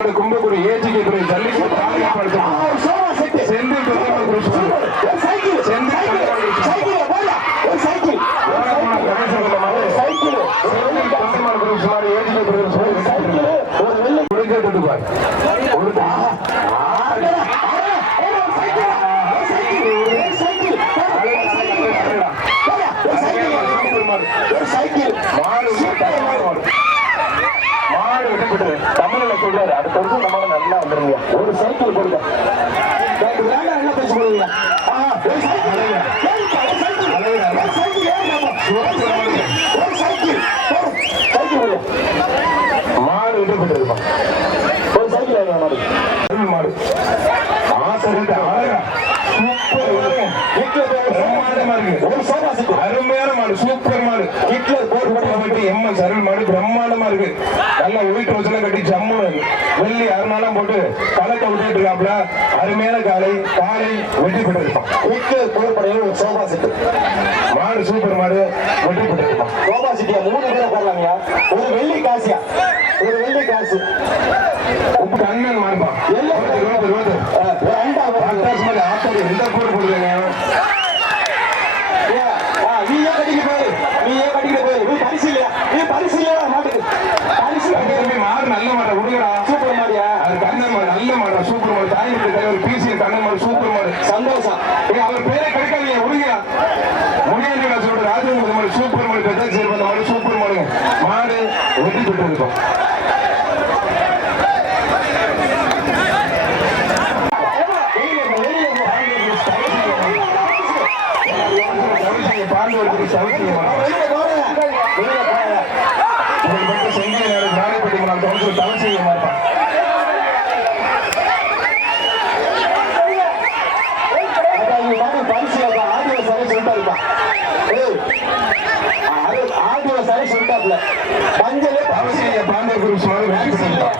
கும்பகுடி ஏஜிக்கு துறை ஜல்லிக்கட்டு செட்டு செந்தில் ஒரு cycle. Senthil cycle ஒரு வெள்ளை முடிஞ்சு பார் கொடுத்தா மாடு மாடு தமிழ்ல சொல்றாரு. அடுத்த வருஷம் நம்மள நல்லா வந்துருங்க. ஒரு சைக்கிள் கொடுங்க. என்ன பேச ஒரு சைக்கிள். மாடு ஒரு சைக்கிள் அழகா சூப்பர். ஒரு சோபா செட்டு. அருமையான மாடு சூப்பர் மாடு ஹிட்லர் போட்டு போட்டு கட்டி எம்எஸ் அருள் மாடு பிரம்மாண்டமா இருக்கு நல்லா ஒயிட் ரோஸ்ல கட்டி ஜம்மு வெள்ளி அருணாலாம் போட்டு கலக்க விட்டுட்டு இருக்காப்ல அருமையான காலை காலை வெட்டி பெற்று இருப்பான் ஹிட்லர் போர்படையில் ஒரு சோபா செட்டு மாடு சூப்பர் மாடு வெட்டி பெற்று இருப்பான் சோபா செட்டியா மூணு பேரை போடலாங்கய்யா ஒரு வெள்ளி காசியா ஒரு வெள்ளி காசு உப்பு கண்ணன் மாடுப்பான் ரோது ரோது ரோது ஆ, ஒரு அண்டா ஒரு அண்டா. பட்டாசு மாதிரி ஆத்தோடு எந்த ஐயா, ஆ, நீயே கட்டிட்டு போயிரு. நீயே கட்டிட்டு போயிரு. நீ பரிசு இல்லையா? நீ பரிசு இல்லையா மாட்டுக்கு? பரிசு மாடு நல்ல மாடை விடுங்கடா சூப்பர் மாடியா? அது கண்ணன் மாடு நல்ல மாடு சூப்பர் மாடு தாய் வீட்டு தலைவர் பிசி கண்ணன் மாடு சூப்பர் மாடு சந்தோஷம் அவர் பேரே கிடைக்காதீங்க விடுங்க முடியாது நான் சொல்றேன் ராஜமுக மாடு சூப்பர் மாடு சேர்ந்த மாடு சூப்பர் மாடுங்க மாடு வெற்றி பெற்று இருக்கும் வெளியே போ, வெளியே போ. சவிச்சிங்க, பாண்டு வளர்த்துக்கு சவிச்சிங்க மாடு. வெளியே போறேன். வெளியே போறேன். உங்களுக்கு மட்டும் செங்கல் நேரம் ராணிப்பட்டி மாடு கவுன்சிலர் தவசிங்க மாட்டான் அதான் இவங்க மாட்டு பரிசு இல்லப்பா. ஆடியோ சரி சொல்லிட்டாருப்பா. ஏய், ஆ- ஆடியோ சரி சொல்லிட்டாப்ல. மஞ்சள் தவசிங்க பாண்டிய குரூப்ஸ் மாடு வெற்றி பெற்று இருக்கும்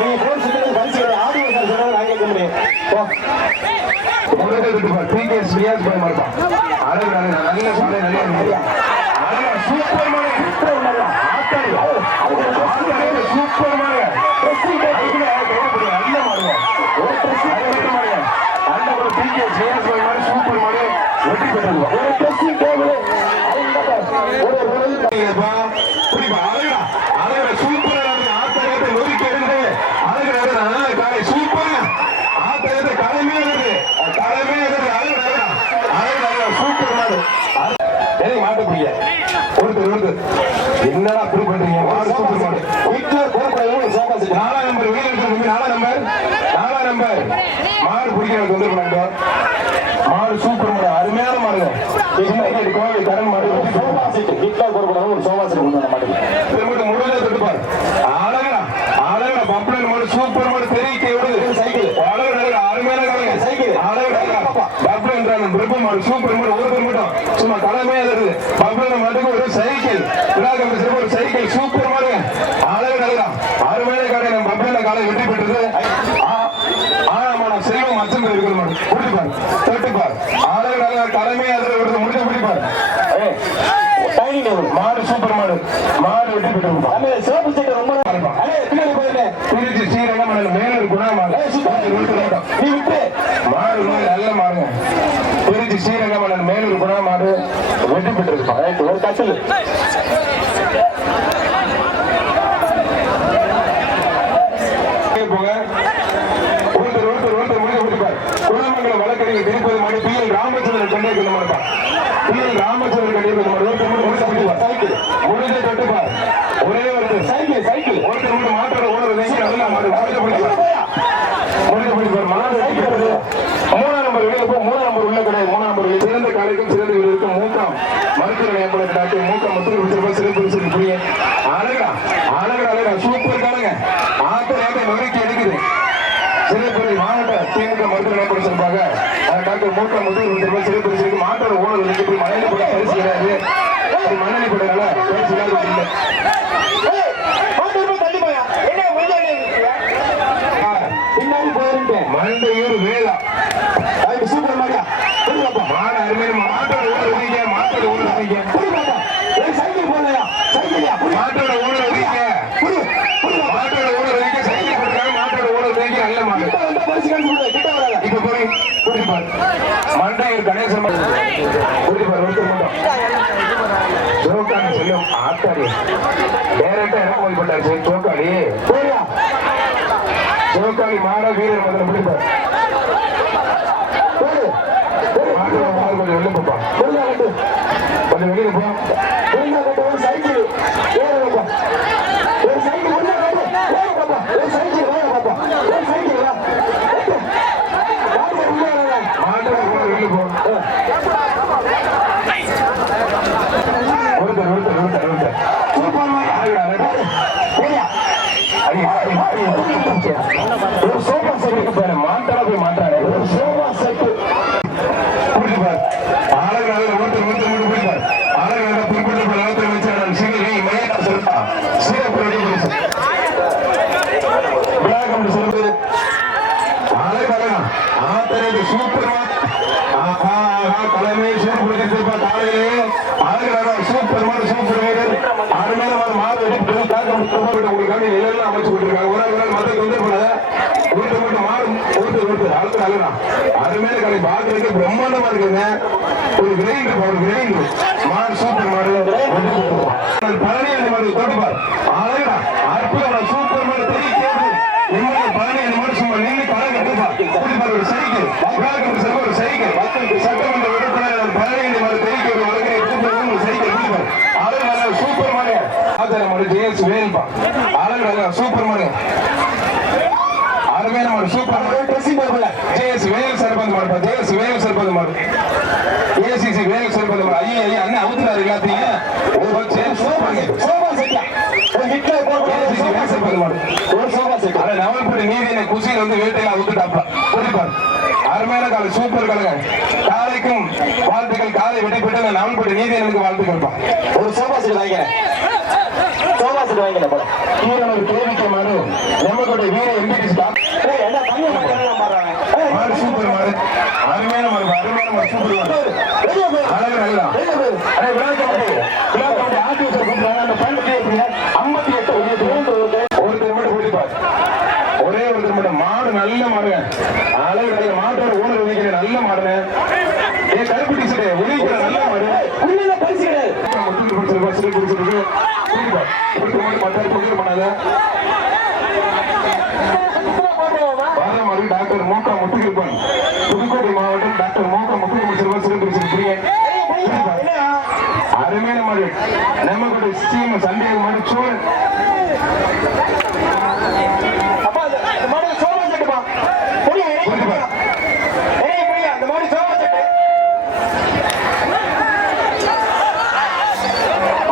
நீ போன் சொல்லிட்டு பரிசு இல்லை. ஆடியோ சரி சொன்னா நான் கேட்க முடியும் போ. உங்களுக்கு விட்டுப்பா டிகே ஸ்ரீயாஸ் பாய் மாட்டான் அழகு அழகு நல்ல சாலை நல்ல சூப்பர் சூப்பர் சூப்பர் மாடு அதுக்குள்ள தேவைப்படுது. நல்ல மாடுங்க ஒரு dress, அழகான மாடுங்க அந்த ஒரு டிகே ஸ்ரீயாஸ் பாய் மாடு சூப்பர் மாடு வெற்றி பெற்றிருக்கோம் ஒரு dressing table. அது இந்த பாரு. ஒரு ஒரு புரியுதா? புரியுதா? அழகுடா. அழகுடா. சூப்பரா இருக்கு. ஆத்தங்கத்தை நொறுக்கி எடுக்குது. அழகுடா, அழகுடா. நல்ல காலை. சூப்பருங்க. ஆத்தங்கத்தை தலைமையா இருக்குது. தலைமையா இருக்குது. அழகுடா, அழகுடா. அழகுடா, அழகுடா. சூப்பர் மாடு. அழகு. எதுக்கு மாட்டு பிடிக்க? ஒருத்தர், ஒருத்தர். என்னடா அப்படி பண்றீங்க மாடு சூப்பர் மாடு ஹிட்லர் போர்படையில் ஒரு சோஃபா செட்டு. நாலாம் நம்பர் வீடு இருக்கு நாலாம் நம்பர் நாலாம் நம்பர் மாடு பிடிக்கிறதுக்கு வந்து பண்ணாங்க மாடு சூப்பர் மாடு அருமையான மாடுங்க சின்ன கோவில் கரண் மாடு சோஃபா செட்டு. போர்படையில் ஒரு சோஃபா செட்டு கொண்டு வந்த மாட்டுக்கு. திரும்ப முடிஞ்ச தொட்டுப்பார் அழகா அழகா பப்ளன் மாடு சூப்பர் மாடு தெரிவிக்க விடுது சைக்கிள். அழகு அருமையான சைக்கிள். அழகு மாடு சூப்பர் மாடு ஒருத்தர் மட்டும் சும்மா தலைமையா இருக்குது பப்ளன் மாட்டுக்கு ஒரு சைக்கிள் விழாக்கம் ஒரு சைக்கிள் சூப்பர் மாடுங்க அழகு அழகா அருமையான காலை நம்ம பப்ளன் காலை வெற்றி பெற்றது ஆ- ஆழமான செல்வம் அச்சம் இருக்கிற மாடு பிடிப்பார் தொட்டுப்பார் அழகு அழகா தலைமையா அதில் விடுறது முடிஞ்ச பிடிப்பார் ஏய் டைனிங் டேபிள். மாடு சூப்பர் மாடு மாடு வெட்டி பெற்று அண்ணே, சிவப்பு செட்டு ரொம்ப. திருச்சி ஸ்ரீரங்கம் மேலூர் சுத்தம். நீ விட்டு. மாடு நோய் நல்ல மாடுங்க திருச்சி ஸ்ரீரங்கம் மேலூர் குணமாடு வெட்டி பெற்றிருப்பான் ஒரு கட்டில். போங்க ஒருத்தர் ஒருத்தர் ஒருத்தர் முடிஞ்ச முடிப்பார் குணமங்கலம் வழக்கறிஞர் திருப்பதி மாடு பி எல் ராமச்சந்திரன் சென்னை கொண்டு மாட்டான் பி எல் ராமச்சந்திரன் கண்டே கொண்டு மாடு ஒருத்தர் மட்டும் சைக்கிள் முடிஞ்ச தொட்டுப்பார் ஒரே ஒருத்தர் சைக்கிள், சைக்கிள். ஒருத்தர் மட்டும் சைக்கிள் போடலையா? சைக்கிள்யா மாட்டோட ஊழல் வைக்க மாட்டோட ஊழல் வைக்க சைக்கிள் போட்டாங்க மாட்டோட ஊழல் வைக்க நல்ல வீரர் முதல்ல முடிப்பார் கொஞ்சம் வெளியில போ போயா கட்டு ஒரு சைக்கிள் ஏறு பாப்பா ஒரு சைக்கிள் போயா கட்டு ஏறு பாப்பா ஒரு சைக்கிள் வா பாப்பா ஒரு சைக்கிள் வா கட்டு. வாங்க உள்ள வாங்க மாடு வெளியில போ ஒருத்தர் ஒருத்தர் ஒருத்தர் ஒருத்தர் சூப்பர் வாங்க ஆளுடா, ஆளுடா. போயா அடி, அடி, அடி. ஒரு சோஃபா செட் பாரு, மாட்டாளா போய் மாட்டானே. ஒரு சோஃபா செட் புரியுது பாரு. ஆளுங்க நல்ல ஒருத்தர் ஒருத்தர் மட்டும் புரியுது பாரு. ஆளுங்க நல்ல குறிப்பிட்ட பல நேரத்தில் வச்சு நான் சீக்கிரம் நீ மையம் நான் சொல்லுப்பா. சீக்கிரம் போய் வெளியே போய் சொல்லு. விழா கமிட்டி சொல்லுது. ஆளுங்க அழகா. ஆத்தரது சூப்பர்மா. ஆஹா, ஆஹா, தலைமை சூப்பர் பிடிச்சிருப்பா காலையிலே. ஆளுங்க அழகா, சூப்பர்மான சூப்பர் வீரர். அருமையான ஒரு மாடு எடுத்து விழா கமிட்டி சொல்லுது. உங்களுக்காக நிழல்லாம் அமைச்சு கொடுத்திருக்காங்க. ஒரு ஆள் ஒரு ஆள் மத்த தொந்தரவு பண்ணாத. ஒருத்தர் மட்டும் மாடு ஒருத்தர் ஒருத்தர் அடுத்த அழகா. அருமையான கலை பார்க்கறதுக்கு பிரம்மாண்டமா இருக்குங்க ஒரு கிரைண்ட் ஒரு கிரைண்ட் மாடு சூப்பர் மாடு பழனி அந்த மாடு தொட்டுப்பார் அழகா அற்புதமான சூப்பர் மாடு தெரிவிக்கிறது என்னோட பழனி அந்த மாடு சும்மா நின்று ஒரு சைக்கிள் விழாக்கு செல்வ ஒரு சைக்கிள் சட்டமன்ற உறுப்பினர் பழனி மாடு வழக்கை ஒரு சைக்கிள் அழகு சூப்பர் மாடு ஆதார மாடு ஜேஎஸ் வேல்பா அழகு சூப்பர் மாடு அருமையான மாடு சூப்பர் மாடு ஜேஎஸ் வேல் சர்பந்த் மாடு வேல் சர்பந்த் மாடு ஏசிசி வேல் மாடு ஐயா ஐயா அண்ணன் அவுத்துறாரு எல்லாத்தையும் ஓ சரி சூப்பர் சோஃபா செட்டா? ஒரு ஹிட்லர் போட்டு சர்பந்த் மாடு ஒரு சோஃபா செட் அட நவல்படி நீதியின குசியில் வந்து வேட்டையில அவுத்துட்டாப்பா குடிப்பார் அருமையான காலை சூப்பர் கலங்க. காலைக்கும் வாழ்த்துக்கள். காலை நவல்படி வாழ்த்துக்கள்ப்பா. ஒரு சோஃபா செட் வாங்கிக்கிறேன். சோஃபா செட் வாங்கிக்கிறேன் கேவிக்க மாடு நம்மளுடைய வீர எம்பிடிஸ் ஏய் என்ன தண்ணி மாட்டாங்க மாறாங்க ஏய் மாடு சூப்பர் மாடு அருமையான மாடு அருமையான மாடு சூப்பர் அழகு நல்லா. வெளிய போய் அடே விழாக்க மாட்டே விழாக்க மாட்டே ஆர்டிஓ கூப்பிடுறாங்க அந்த பையன் கேட்பீங்க ஐம்பத்தி எட்டு ஒருத்தர் மட்டும் கூட்டிப்பார் ஒரே ஒருத்தர் மட்டும் மாடு நல்ல மாடுங்க அழகு நல்ல மாட்டோட ஊனர் ஒதுக்கிற நல்ல மாடுங்க ஏ கருப்பு டீச்சரே ஒதுக்கிற நல்ல மாடு உள்ள பரிசு கிடையாது முத்துக்கு பிடிச்சிருப்பா சிறு பிடிச்சிருக்கு கூட்டிப்பார் கொடுக்க மாட்டு மத்தாரு கொடுக்க பண்ணாத பாரமாடு டாக்டர் மோகா முத்துக்கிருப்பான் புதுக்கோட்டை மாவட்டம் டாக்டர் மோகா முத்துக்கு பிடிச்சிருப்பா சிறு பிடிச்சிருக்கீங்க அருமையான மாடு நம்மளுடைய ஸ்டீம் சந்தேக மாடு சோழன் அப்பா இந்த மாதிரி சோஃபா செட்டுப்பா புரியா புரியுதுப்பா. ஏய் புரியா இந்த மாதிரி சோஃபா செட்டு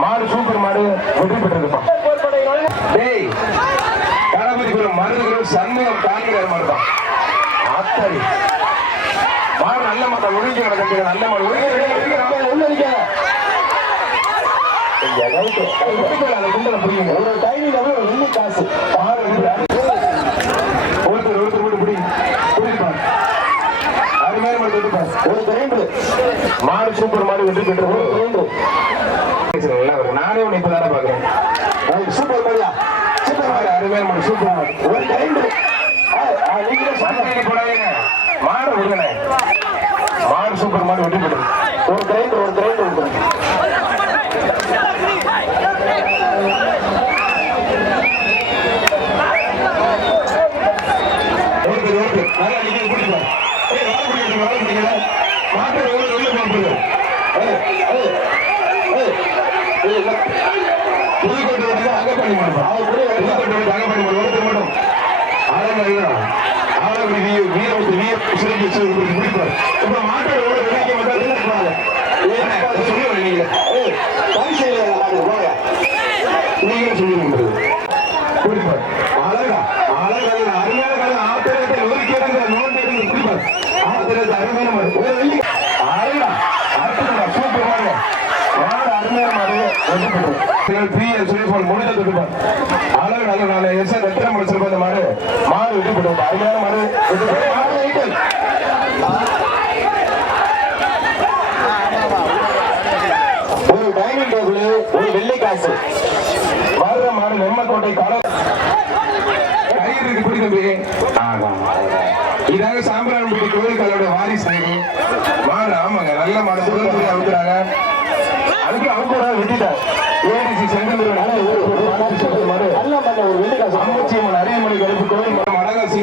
மாடு சூப்பர் மாடு வெற்றி நுழைவு டேய் கணபதிபுரம் மருதுகளும் சண்முகம் காணிக்கிற மாடு தான் ஆத்தாடி. மாடு நல்ல மாட்டா ஒழுங்கி கிடக்கு நல்ல வெள்ளி காசு. ஒருத்தர் ஒருத்தர் மட்டும் பிடி புரியுதுப்பா அருமையான மாடு வெற்றிப்பார் ஒரு மாடு சூப்பர் மாடு வெற்றி பெற்று நல்லா வரும் நானே உன்னை இப்பதானே பாக்குறேன் சூப்பர் மரியா? சூப்பர் மாடு அருமையான சூப்பர் ஒரு கிரைண்டர் நீங்களே சொன்ன சந்தைக்கு போடாதீங்க. மாடு விடுங்கண்ணே. மாடு சூப்பர் மாடு வெற்றி பெற்று ஒரு கிரைண்டர் ஒரு ஓகே ஓகே நல்லா நீங்க பிடிக்கலாம் ஏய் வாழ பிடிக்கிறீங்க வாழ பிடிக்கல மாட்டு உள்ள உள்ள போடுங்க புதுக்கோட்டை வந்து அகப்பணி மாட்டோம் புதுக்கோட்டை வந்து அகப்பணி மாட்டோம் ஒருத்தர் மட்டும் ஆளுங்க ஆளுங்க வீர வீர வீர சிறப்பு சிறப்பு பிடிப்பார் இப்ப மாட்டோட உள்ள விளைவிக்க மாட்டாங்க சொல்லுவாங்க நீங்க நீங்க சொல்லுங்க குடிப்பார் அழகா அழகா அருமையான காலம் ஆத்திரத்தை ஒதுக்கிறது நோண்டு எடுத்து குடிப்பார் ஆத்திரத்தை அருமையான மாடு ஒரு வெள்ளி அழகா அற்புதமா சூப்பராக மாடு அருமையான மாடு ஒதுக்கப்பட்டது பி எஸ் சுரேஷ் முடிஞ்ச தொட்டுப்பார் அழகு நாலு எஸ் எத்தனை முடிச்சிருக்கோம் அந்த மாடு. மாடு விட்டுப்பட்டது அருமையான மாடு. ஒரு டைனிங் டேபிள் ஒரு வெள்ளி காசு. வர்ற மாடு நெம்மக்கோட்டை காலம் கயிறு இருக்கு கோயில்களோட வாரிசு மாடு ஆமாங்க. நல்ல மாடு. முதல் அவுக்குறாங்க அதுக்கு அவங்க விட்டுட்டாங்க விட்டுட்டார் ஏடிசி செங்கலூர் மாடு நல்ல பண்ண ஒரு வெள்ளி காசு அம்மச்சியம்மன் அரியமணி கருப்பு கோவில் மடம்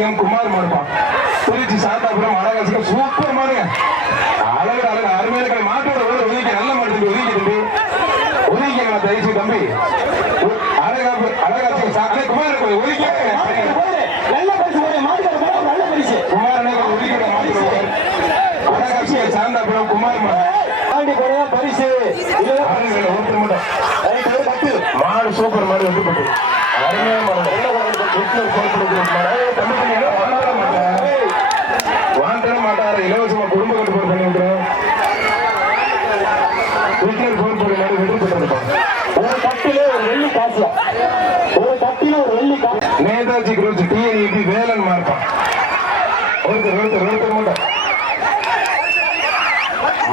மடகாசியம் குமார் மாடுப்பான் திருச்சி சாத்தாபுரம் மடகாசியம் சூப்பர் மாடுங்க. அழகு அழகு அருமையான கடை மாட்டோட ஊர் ஒதுக்கி நல்ல மாடு தம்பி ஒதுக்கி தம்பி. ஒதுக்கிங்க தயவுசு தம்பி. அழகா அழகாசி அழகு குமார் ஒதுக்கி. நல்ல பரிசு. நல்ல பரிசு. குமாரனை ஒதுக்கிட்ட மாட்டு அழகாசிய சாந்தாபுரம் குமார் மாடு பரிசு. மாடு சூப்பர் மாடு வந்து அருமையான மாடு. வாங்க மாட்டாரு. இலவசமா குடும்ப கட்டுப்பாடு பண்ணி விட்டுறோம் கிருஷ்ணர் கோல் போடுற மாதிரி வெற்றி பெற்றிருப்பாங்க ஒரு கட்டில ஒரு வெள்ளி காசுல. ஒரு கட்டில ஒரு வெள்ளி காசு நேதாஜி குரூப்ஸ் டிஎன்இபி வேலன் மார்ப்பான் ஒருத்தர் ஒருத்தர் ஒருத்தர் மட்டும்.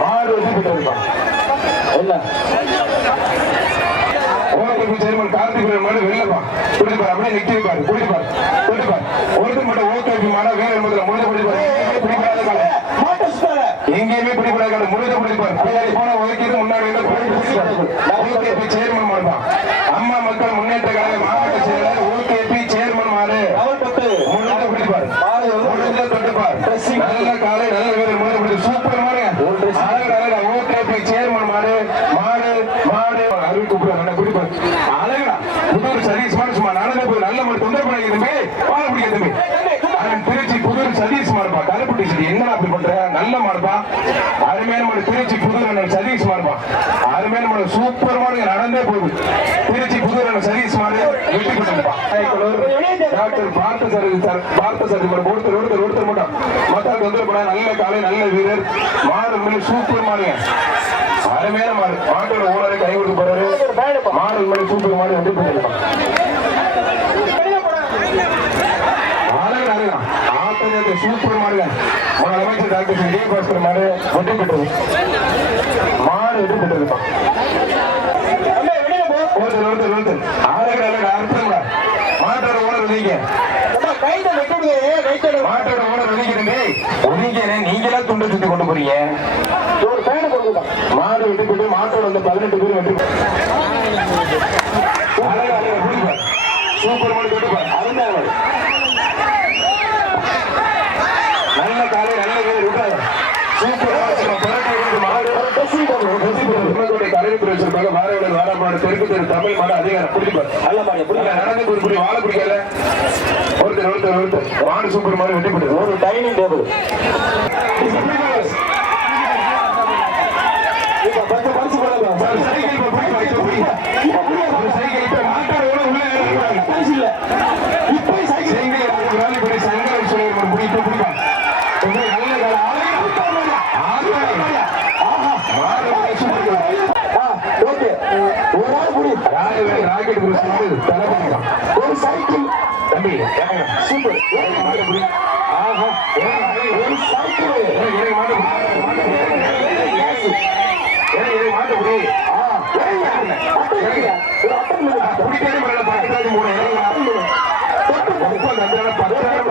மாடு வெற்றி பெற்றிருப்பான் என்ன? சேர்மன் கார்த்திக் மாடு வெளிலப்பா குடிப்பார் அப்படியே நிக்கிருப்பாரு குடிப்பார் குடிப்பார் ஒருத்தர் மட்டும் ஓகே மாடா வேற என்பதில் முடிந்து குடிப்பார் எங்கேயுமே பிடிபடாத முடிந்து குடிப்பார் பின்னாடி போன ஒதுக்கிட்டு முன்னாடி ஓகேபி சேர்மன் மாடுதான் அம்மா மக்கள் முன்னேற்ற கழக மாவட்ட செயலர் ஓகேபி சேர்மன் மாடு அவள் பத்து முடிஞ்ச குடிப்பார் முடிஞ்ச தொட்டுப்பார் நல்ல காலை நல்ல வீரர் முடிஞ்ச குடி சூப்பர் மாடு அழகு அழகு ஓகேபி சேர்மன் மாடு மாடு மாடு அருள் கூப்பிடுற நல்ல குடிப்பார் அழகுடா புதூர் சதீஷ் மாடு சும்மா நடந்தே போய் நல்ல மாடு தொண்டை பண்ணி தம்பி பால் பிடிக்க தம்பி அவன் திருச்சி புதூர் சதீஷ் மாடுப்பா கருப்புட்டி சரி என்னடா அப்படி பண்ற நல்ல மாடுப்பா அருமையான மாடு திருச்சி புதூர் அண்ணன் சதீஷ் மாடுப்பா அருமையான நம்ம சூப்பர் நடந்தே போகுது. திருச்சி புதூர் அண்ணன் சதீஷ் மாடு வெற்றி பெற்றதுப்பா டாக்டர் பார்த்த சார் சார் பார்த்த சார் மாடு ஒருத்தர் ஒருத்தர் ஒருத்தர் மட்டும். மக்களுக்கு வந்து போனா நல்ல காலை நல்ல வீரர். மாறு உண்மையிலே சூப்பர் மாடுங்க அருமையான மாறு. மாட்டோட ஓனரை கை கொடுத்து போறாரு. மாடு மணி சூப்பர் மாடு வெற்றி பெற்றதுப்பா அழகு அழகுதான் ஆத்தங்க சூப்பர் மாடுங்க முதலமைச்சர் டாக்டர் விஜயபாஸ்கர் மாடு வெற்றி பெற்றது மாடு வெற்றி பெற்றதுப்பா ஒருத்தர் ஒருத்தர் ஒருத்தர் அழகு அழகு அர்த்தங்களா மாட்டோட ஓனர் நீங்க கைட்ட வெட்டுடுங்க கைட்ட மாட்டோட ஓனர் ஒதுக்கிறீங்க ஒதுங்க துண்டு சுத்தி கொண்டு போறீங்க? ஒரு பேனை கொடுக்கலாம் மாடு வெட்டி போட்டு மாட்டோட வந்து பதினெட்டு பேர் வெட்டி சூப்பர் மாடு வெட்டுப்பா அருமையான நல்ல காலை நல்ல தெற்கு தெரு தமிழ் மாடு அதிகாரம். பிடிப்பார் நல்ல மாதிரி புரியல நடந்து புரிய வாழ பிடிக்கல ஒருத்தர் சூப்பர் மாடு வெட்டி போட்டு ஒரு டைனிங் டேபிள் இப்ப பத்து பரிசு போடலாம் ஒரு சைக்கிள் இப்ப பிடி, இப்ப பிடி. ஒரு சைக்கிள் இப்ப மாட்டோட உள்ள உள்ள இறங்குறாங்க. பரிசு இல்ல இப்போ சைக்கிள் சைக்கிள் ஒரு வேலை பண்ணி சங்கரன் சொல்லி ஒரு பிடி, இப்ப பிடிப்பான். இப்ப நல்ல காலை. அழகா. ஆறுதல். மாடு வந்து சூப்பர் மாடு. ஆ ஓகே ஒரு ஆள் புடி ராஜவேல் ராக்கெட் குரூஸ் வந்து தளபதி தான். ஒரு சைக்கிள் தம்பி இறங்க. சூப்பர் மாடு பிடி. ஆஹா. இறங்க, இறங்க. ஒரு சைக்கிள் இறங்க, இறங்க, மாடு பிடி. மாடு பிடி. இறங்க, இறங்க, மாடு பிடி. ஆ ஏய் அட்டன் இல்லையா ஒரு அட்டன் இல்லையா பிடிக்காத முறையில பக்கத்துல மூணு இறங்க. ரொம்ப நன்றான பத்தாயிரம்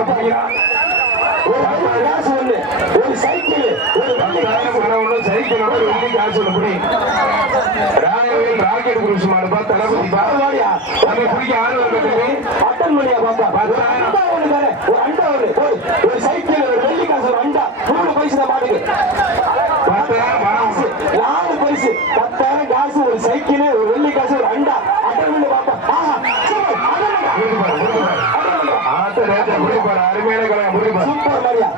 பிடிக்கிறா. ஒரு வெள்ளி காசு ஒண்ணு ஒரு சைக்கிள் ஒரு காசு ராக்கெட் தளபதி பிடிக்க அட்டன் பண்ணியா பாப்பா ஒரு அண்டா ஒண்ணு ஒரு அண்டா போய். ஒரு சைக்கிள் ஒரு வெள்ளி காசு ஒரு அண்டா. மூணு பைசா மாட்டுக்கு நாலு பரிசு. பத்தாயிரம் காசு ஒரு ஒரு வெள்ளி காசு ஒரு அண்டா அட்டன் பண்ணி பாப்பா ஆஹா சூப்பர் அட்டன் பண்ணு. முடிப்பாரு, முடிப்பாரு. அட்டன் பண்ணு. ஆத்த ரேத்த முடிப்பாரு, அருமையான கலை முடிப்பாரு. சூப்பர் மாதிரியா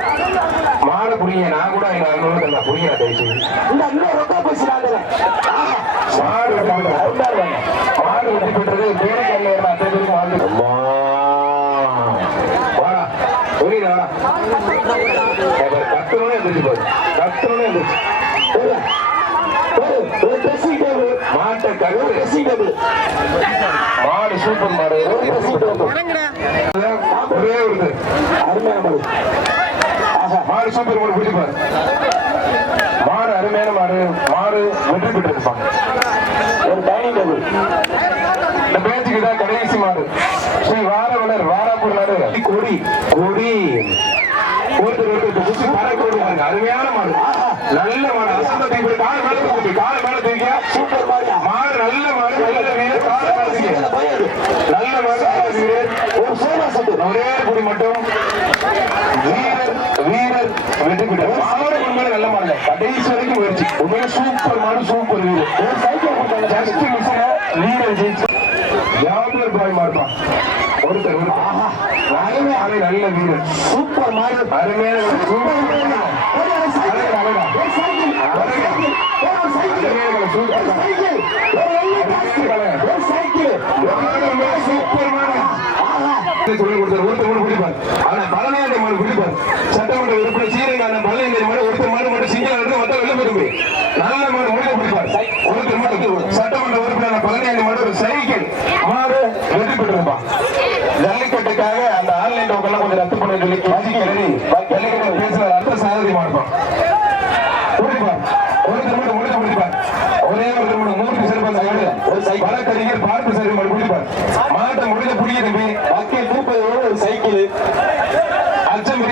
மாடு புடிங்க நான் கூட எங்க அண்ணனோட தந்தா புடிங்க தயவுசெய்து இந்த இன்னும் ரொக்கா பரிசு நான் தரேன் ஆஹா மாடு வெட்டி பெற்றது. அருமையா இருக்காங்க. மாடு வெட்டி பெற்றது பேருக்கல்ல இருந்த அத்தனை பேருக்கு வாழ்த்து அம்மா. வாடா புரியுதா வாடா கத்தனோட எந்திரிச்சு போகுது கத்தனோட எந்திரிச்சு ஒரு ஒரு ஒரு ட்ரெஸ்ஸிங் டேபிள் மாட்டை ஒரு கரு ட்ரெஸ்ஸிங் டேபிள் மாடு சூப்பர் மாடு ஒரு ஒரே ஒரு இது. அருமையான மாடு சூப்பர் மாடு பிடிச்சு பாரு மாடு அருமையான மாடு மாடு வெற்றி பெற்றிருப்பாங்க ஒரு டைனிங் டேபிள் இந்த பேச்சுக்கு தான் கடைசி மாடு ஸ்ரீ வாரவலர் வாராப்பூர் நாடு கொடி கொடி ஒருத்தர் அருமையான மாடு நல்ல மாடு அசந்த தூக்கி கால மேல தூக்கி கால மேல தூக்கி சூப்பர் மாடியா மாடு நல்ல மாடு நல்ல வீரர் கால மேல தூக்கி நல்ல மாடு ஒரு சோழா சட்டு ஒரே குடி மட்டும். வீரர் வீரர் வெற்றி பெற்றார். மாடு உண்மையில நல்ல மாடு கடைசி வரைக்கும் முயற்சி. உண்மையில சூப்பர் மாடு சூப்பர் வீரர். ஒரு சைக்கிள் போட்டாங்க ஜஸ்ட் மிஸ் வீரர் ஜெயிச்சு. ஜாபர் பாய் மாறுப்பான் ஒருத்தர் ஒருத்தர். ஆஹா. நல்ல வீரர். சூப்பர் மாடு. அருமையான. சூப்பர் மாடு. சட்டமன்ற உறுப்பினர் சீரங்கான பழனியாண்ட மாடு ஒருத்தர் மாடு மட்டும் சிங்கள இருந்து மொத்தம் வெளியே போயிருக்கு நல்ல மாடு முடிவு பிடிப்பார் ஒருத்தர் மட்டும் சட்டமன்ற உறுப்பினர் பழனியாண்ட மாடு ஒரு சைக்கிள் மாடு வெற்றி பெற்றிருப்பான் ஜல்லிக்கட்டுக்காக அந்த ஆன்லைன் டோக்கெல்லாம் கொஞ்சம் ரத்து பண்ண சொல்லி கேசி எழுதி ஜல்லிக்கட்டு பேசுற அர்த்த சாரதி மாடுப்பான் பிடிப்பார் ஒருத்தர் மட்டும் முடிச்சு பிடிப்பார் ஒரே ஒருத்தர் மட்டும் மூன்று சிறப்பாக ஒரு சைக்கிள் வழக்கறிஞர் பார்த்து சரி மாடு பிடிப்பார் மாட்டை முடிஞ்ச பிடிக்க தம்பி மக்கள் தூப்பதோடு ஒரு சைக்கிள்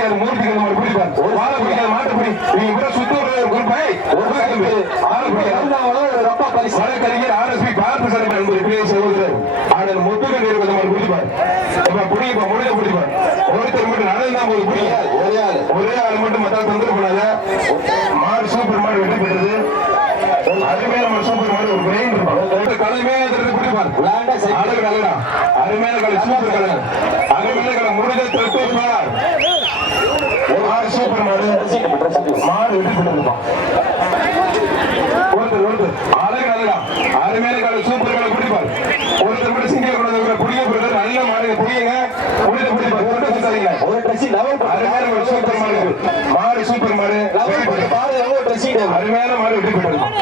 அச்சம் முடியாது மூர்த்திகள் மாடு பிடிப்பார். மாலை பிடிக்காத மாட்டை பிடி நீ இவ்வளவு சுத்த ஒரு குறிப்பை ஒரு தம்பி ஆளை பிடிக்காத ஒரு ரப்பா பரிசு வழக்கறிஞர் ஆர்எஸ்பி சரி என்பது பிரிய சகோதரர் ஆனால் முத்துகள் இருபது மாடு பிடிப்பார். இப்ப பிடிப்பா முடிஞ்ச பிடிப்பார். ஒருத்தர் மட்டும் நடந்தான் போது பிடிக்காது ஒரே ஆள். ஒரே ஆள் மட்டும் மத்தால் தொந்தரவு பண்ணாத. மாடு சூப்பர் மாடு வெற்றி பெற்றது. அருமையான சூப்பர் மாடு ஒரு பிரெயின் இருப்பான் கலைமே பிடிப்பார். விளையாண்டா சைக்கிள் அழகு அழகா அருமையான கலை சூப்பர் கலை. அருமையான கலை முடிஞ்ச பார் சூப்பர் மாடு ஒருத்தர் ஒருத்தர். அழகு அழகா. அருமையான கலை சூப்பர் கலை பிடிப்பார். ஒருத்தர் மட்டும் சிங்க கொண்டு பிடிக்க போறது நல்ல மாடு பிடிங்க முடிஞ்ச பிடிப்பார். சுத்தாதீங்க ஒரு ட்ரெஸ்ஸிங் லெவல் அருமையான ஒரு சூப்பர் மாடு. மாடு சூப்பர் மாடு. லெவல் போட்டு பாரு எவ்வளவு அருமையான மாடு வெற்றி பெற்றிருக்கும்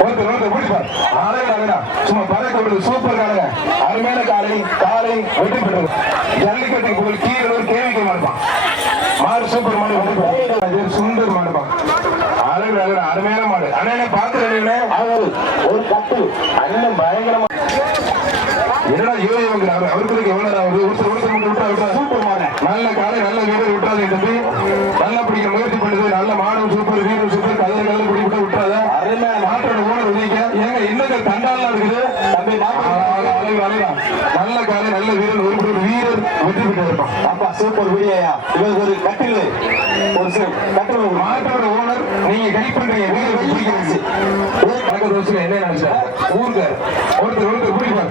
ஒருத்தர் ஒருத்தர் பிடிப்பார். அழகு அழகா. சும்மா பறக்க சூப்பர் காலங்க அருமையான காலை காலை வெற்றி பெற்றது ஜல்லிக்கட்டுக்கு போய் கீழே ஒரு கேவிக்க மாட்டான் மாடு சூப்பர் மாடு வெற்றி பெற்றது அது சுந்தர் மாடுப்பான் அழகு அழகு அருமையான மாடு அண்ணே பாத்துறேன் அவர் ஒரு கட்டு அண்ணன் பயங்கரமா என்னடா யோகி அவருக்கு எவ்வளவு நேரம் ஆகுது ஒருத்தர் ஒருத்தர் மட்டும் விட்டா விட்டா சூப்பர் மாடு நல்ல காலை நல்ல வீரர் விட்டாதீங்க தம்பி நல்லா பிடிக்க முயற்சி பண்ணுது நல்ல மாடும் சூப்பர் வீரர் சூப்பர் கதை கதை பிடி விட்டு விட்டாத அருமையான மாட்டோட ஓனர் உதவிக்க ஏங்க இன்னும் தண்டாலாம் இருக்குது தம்பி மாட்டு அழகு, அழகு, அழகா. நல்ல காலை நல்ல வீரர் ஒரு ஒரு வீரர் வெற்றி பெற்று இருப்பான் அப்பா சூப்பர் விடியா இவருக்கு ஒரு கட்டில் ஒரு சில கட்டில் ஒரு மா- மாட்டோட ஓனர் நீங்க ஹெல்ப் பண்றீங்க வீரர் பிடிக்கிறது பழக்க என்ன நினைச்சா? ஊருக்கார். ஒருத்தர் ஒருத்தர் பிடிப்பார்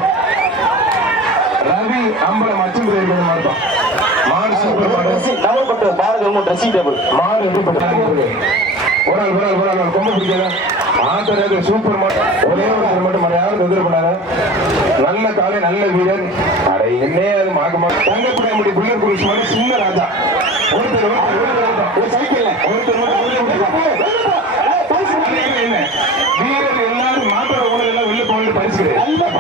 ரவி அம்பலம் அச்சம் இருக்கிறது மாடுதான் மாடு சூப்பர் மாடு dressing, டபுள் பட்டு பாருங்க ட்ரெஸ்ஸிங் டேபிள் மாடு எப்படி பட்டாங்க? ஒரு ஆள் ஒரு ஆள் ஒரு ஆள் கொம்பு பிடிக்கல. ஆத்தரது சூப்பர் மாடு. ஒரே ஒரு மட்டும் மற யாரும் தொந்தரவு நல்ல காலை நல்ல வீரர் அட என்னே அது மாகமா தங்கப்படைய முடி புள்ளர் புருஷ் மாதிரி சின்ன ராஜா. ஒருத்தர் ஒருத்தர் ஒருத்தர் ஒருத்தர். ஒரு சைக்கிள் ஒருத்தர் ஒருத்தர் ஒருத்தர் என்ன வீரர் எல்லாரும் மாட்டோட உணவு எல்லாம் வெளில போகணும் பரிசு கிடையாது. நல்ல பரிசு வெளியில போன தம்பி, விக்கி, தம்பி கூட்டி போங்க எல்லாத்தையும் கூட்டி போங்க வெளில போய் சைக்கிள் போய் நம்முடைய புல்லட் குரூஸ் விக்கி மாறு இப்ப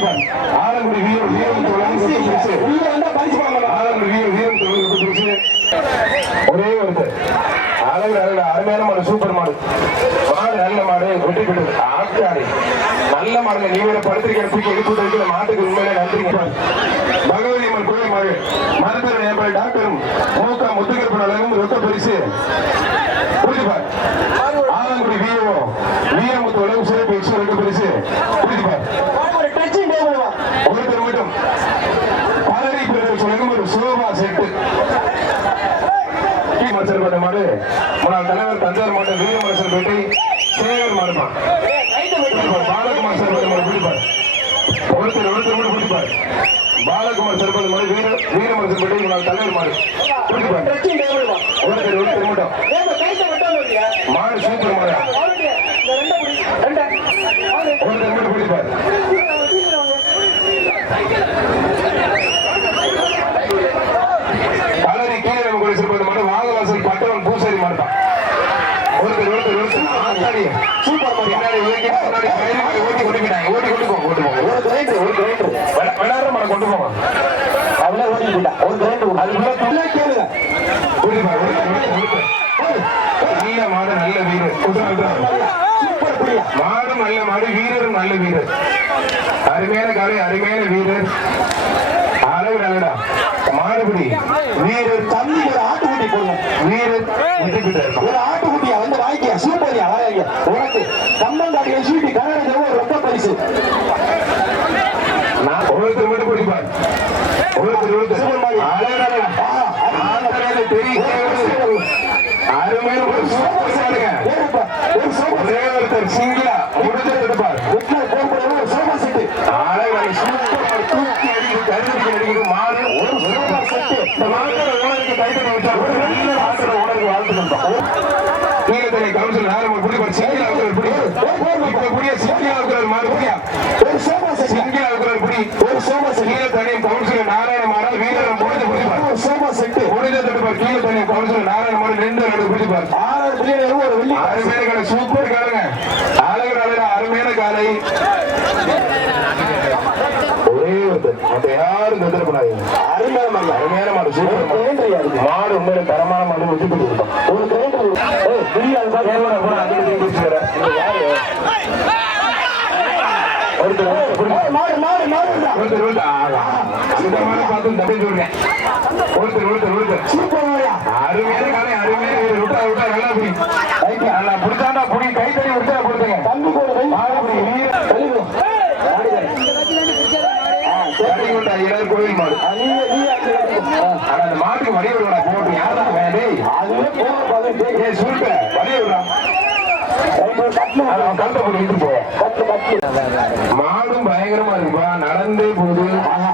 கூட்டி பாரு ஆலங்குடி பரிசு வாங்கலாம். ஆலங்குடி தோழன் பரிசு ஒரே ஒருத்தர் அழகு அழகு. அருமையான மாடு சூப்பர் மாடு. மாடு நல்ல மாடு. வெட்டி விட்டது ஆக்காடி நல்ல மாடுங்க. நீ வேற படுத்திருக்கிற தூக்கி எடுத்து வைக்கிற மாட்டுக்கு உண்மையிலே நன்றிங்க பகவதி அம்மன் கோயில் மாடு. மருத்துவர் ஏற்பட டாக்டரும் மூக்கா முத்துக்கருப்பன் அழகும் ரொக்க பரிசு. புரிஞ்சுப்பார். ஆலங்குடி வீரோ வீரமுத்து உலகம் சிறப்பு எக்ஸ் ரொக்க பரிசு புரிஞ்சுப்பார் ஒரு டச்சிங் டேபிள் வா ஒருத்தர் மட்டும் பலரி பிரதர் சொல்லுங்க ஒரு சோபா செட்டு அமைச்சர் கொண்ட மாடு முன்னாள் தலைவர் தஞ்சாவூர் மாவட்டம் வீரமரசர் பேட்டை சேகர் மாடுமா பாலகுமார் சார் மாடு பிடிப்பார் ஒருத்தர் ஒருத்தர் மட்டும் பிடிப்பார் பாலகுமார் சார் மாடு வீர வீரமரசர் பேட்டை முன்னாள் தலைவர் மாடு பிடிப்பார் ஒருத்தர் ஒருத்தர் மட்டும். மாடு சூப்பர் மாடு ஒருத்தர் மட்டும் பிடிப்பார் பலரி கீழே நம்ம கூட சிறப்பு மாடு வாகவாசல் பட்டம் பின்னாடி. சூப்பர் முன்னாடி கயிறு ஓட்டி கொண்டு போயிட்டாங்க ஓட்டி கொண்டு போங்க கொண்டு போங்க ஒரு கிரைண்டர் ஒரு கிரைண்டர் விளா- விளாடுற மாட கொண்டு போங்க. அவளே ஓடி போயிட்டா ஒரு கிரைண்டர் அதுக்குள்ள தொல்லை கேளுங்க. நல்ல மாடு நல்ல வீரர். விட்டுறா, விட்டுறா. சூப்பர் புரியா மாடு நல்ல மாடு வீரரும் நல்ல வீரர். அருமையான காலை அருமையான வீரர். அழகு நல்லடா. மாடுபிடி வீரர் தம்பி ஒரு ஆட்டுக்குட்டி போடுங்க வீரர் வெற்றி பெற்றார் ஒரு ஆட்டுக்குட்டியா வந்து வாங்கிக்க சூப்பர்யா உனக்கு கம்பங்காடி எஸ்யூடி கன்னட ஒரு ரொம்ப பரிசு. நான் ஒருத்தர் மட்டும் பிடிப்பார் ஒருத்தர் ஒருத்தர் அருமையான ஒரு சூப்பர் ஒரே ஒருத்தர் சிங்கிளா முடிஞ்சு எடுப்பார் வீட்டுல போகும்போது ஒரு சோபா செட்டு அழகு சூப்பர் மாடு தூக்கி அடிக்குது கருதுக்கு அடிக்குது மாடு ஒரு சூப்பர் செட்டு இந்த மாட்டோட ஓனருக்கு கைத்தறி வச்சா ஒரு நல்ல மாட்டோட ஓனருக்கு வாழ்த்து சொல்றோம் நீலத்தலை கவுன்சில் நாலு பிடிப்பார் சிங்கிளா இருக்கிற பிடி இப்ப புரிய சிங்கிளா இருக்கிற மாடு புரியா ஒரு சோபா செட்டு சிங்கிளா ஒரு கவுன்சிலர் நாராயண வீரரம் பிடிப்பார் ஒரு செட்டு முடிஞ்ச தடுப்பார் கவுன்சிலர் நாராயண ரெண்டு ரெண்டு பிடிப்பார் ஆறாறு ஒரு வெள்ளி அருமையான காலை சூப்பர் காலுங்க அழகு அருமையான காலை ஒரே ஒருத்தர் யாரும் தொந்தரப்படாதீங்க அருமையான அருமையான மாடு சூப்பர் மாடு. உண்மையில தரமான மாடு வெற்றி பெற்றிருக்கோம் ஒரு கிரைண்டர் ஏய் பிரியா இருந்தா கேமரா கூட அங்கே பிடிச்சு வர யாரு ஒருத்தர் ஒருத்தர் புரியுது. ஏய், மாடு மாடு மாடு இருந்தா. ஒருத்தர் ஒருத்தர் ஆகா. அந்த மாதிரி சொல்றேன் ஒருத்தர் ஒருத்தர் ஒருத்தர் அருமையான அருமையான விட்டா விட்டா நல்லா புடி நல்லா பிடிச்சாண்டா புடி கை விட்டா கொடுத்துங்க மாடு கோவில் மாடு. ஆனா அந்த மாட்டுக்கு வழி விடுறா போட்டு. யாரும் வேண்டே அதுவே கட்டு, மாடும் பயங்கரமா இருக்குப்பா. நடந்தே போகுது ஆஹா,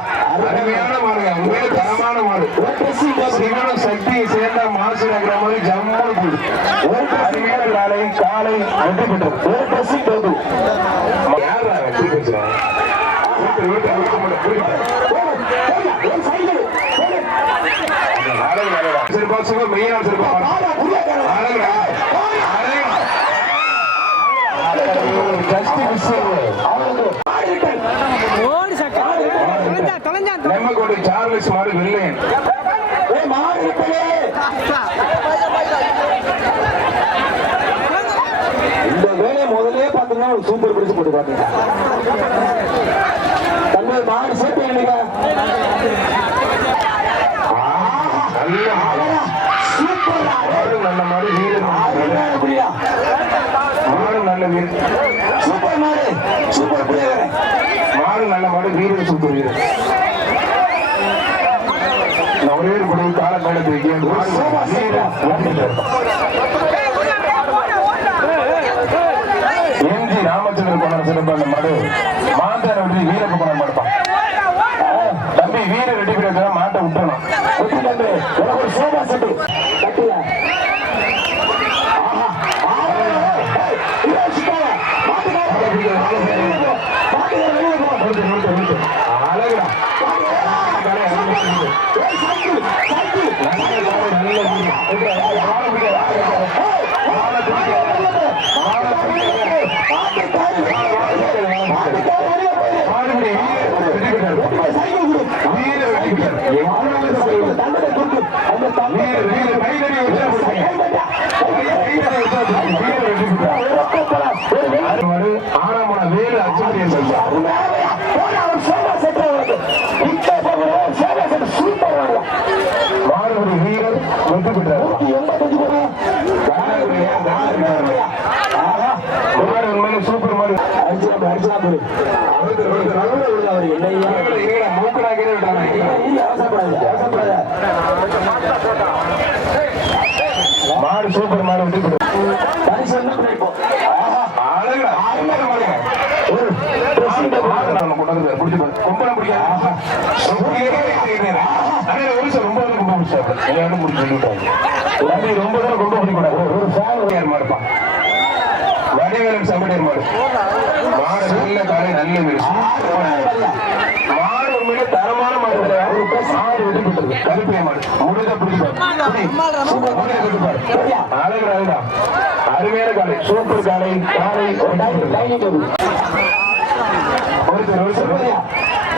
அருமையான மாடுங்க உண்மையில தரமான மாடு ஒரு dressing table. சிவனும் சக்தி சேர்ந்த மாசு நகர மாதிரி ஜம்முன்னு போகுது அருமையான காலை காலை வெற்றி பெற்றது ஒரு dressing table. யாரா வெற்றி பெற்றான் வீட்டு வீட்டு வீட்டு மட்டும் புரியுது போடு, போடு, ஒரு cycle. போடு. அழகு அழகா சரிப்பா சுகம் மெயினா சரிப்பா பாடா, புரியாதா? அழகு ஜஸ்ட் மிஸ் அவனுக்கு மாடு ரிட்டன். ஓடி சட்டை தொலைஞ்சா தொலைஞ்சான் சார்லஸ் மாடு ரிட்டனே. இந்த வேலையை முதல்லயே பாத்தீங்கன்னா ஒரு சூப்பர் பிடிச்சு போட்டு பாத்தீங்க தம்பி மாடு சேர்த்து இல்லைங்க நல்ல சூப்பர் மாடு வீரர் மாடு. நல்ல வீரர் சூப்பர் மாடு சூப்பர் மாடு நல்ல மாடு வீரர் சூப்பர் வீரர் நான் ஒரே ஒரு படி கால மேல தூக்கி அந்த மாடு வீரர் வீரர். எம்ஜி ராமச்சந்திரன் கொண்டாட சிறப்பு அந்த மாடு மாந்தான விட்டு வீரப்ப கொண்டாட மாடுப்பான் தம்பி வீர ரெடி பண்ண மாட்டை விட்டுறணும் வெற்றி தம்பி எனக்கு ஒரு சோபா செட்டு கட்டியா ஆஹா ஆஹா ஏய், இதை வச்சுக்கோங்க. மாட்டுக்காரர் வெளியே போ. மாட்டுக்காரர் வெளியே போ. நிறுத்து, நிறுத்து, நிறுத்து. அழகுடா ஏய், சைக்கிள் சைக்கிள் நல்ல மாடு, நல்ல வீரர். மாடு பிடிக்காத. மாடு பிடிக்காத. மாடு பிடிக்காத. மாடு பிடி, வீரர் வெற்றி பெற்றார். வீரர் வெற்றி பெற்றார். வீரர், வீரர், கைதடி உற்சாக கொடுங்க. கைதடி உற்சாக கொடுங்க. வீரர் வெற்றி பெற்றார். ஆறு மாடு, ஆறாம் மாடு, வேலு அச்சுறுத்தி என்பது. மாடு ஒரு வீரர் வெற்றி பெற்றார். கர்நாடகா, கர்நாடகா. மாடு உண்மையிலே சூப்பர் மாடு ஒருத்தர், ஒருத்தர். இருங்கடா, இருங்கடா, மூக்குடா கீழே விட்டாங்க. மாடு சூப்பர் மாடு வெற்றி பெற்றார். அழகுடா, அருமையான மாடுங்க. ஒரு மாடு நம்ம கொண்டு வந்து பிடிச்சு பாரு. கொம்பளம் பிடிக்காது. ரொம்ப ரொம்ப பிடிக்கக்கூடாது. ஒரு ஃபேன் மாடுப்பா. வடிவேலன் சமடர் மாடு மாடு நல்ல காலை நல்ல வீடு. மாடு உண்மையிலே தரமான மாடு. ஒரு மாடு. வெற்றி பெற்றது கருப்பை மாடு முடித பிடிப்பார் அழகு அழகா அருமையான காலை. சூப்பர் காலை. காலை. ஒரு டேபிள் ஒருத்தர் ஒருத்தர்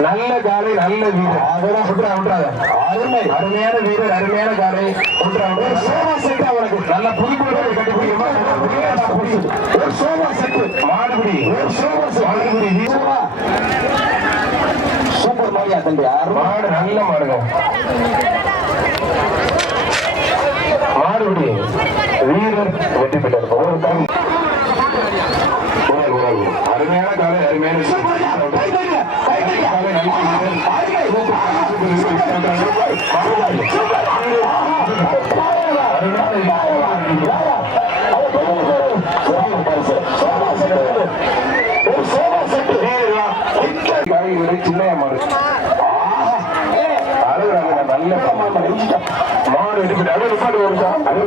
நல்ல காலை நல்ல வீரர். அதெல்லாம் விட்டுறா விட்டுறாத அருமை. அருமையான வீரர் அருமையான காலை விட்டுறா விட்டுறா சோபா செட் அவனுக்கு. நல்ல புது குடும்பத்தை கண்டுபிடிக்குமா ஒரு சோபா செட் மாடுபிடி. ஒரு சோபா செட் மாடுபிடி வீரர் சூப்பர் மாதிரியா தம்பி மாடு நல்ல மாடுங்க. மாடுபிடி. வீரர் வெற்றி பெற்றார். டைம். அருமையான காலை அருமையான நல்ல மாடு எடுக்கிட்டு அது ஒரு அது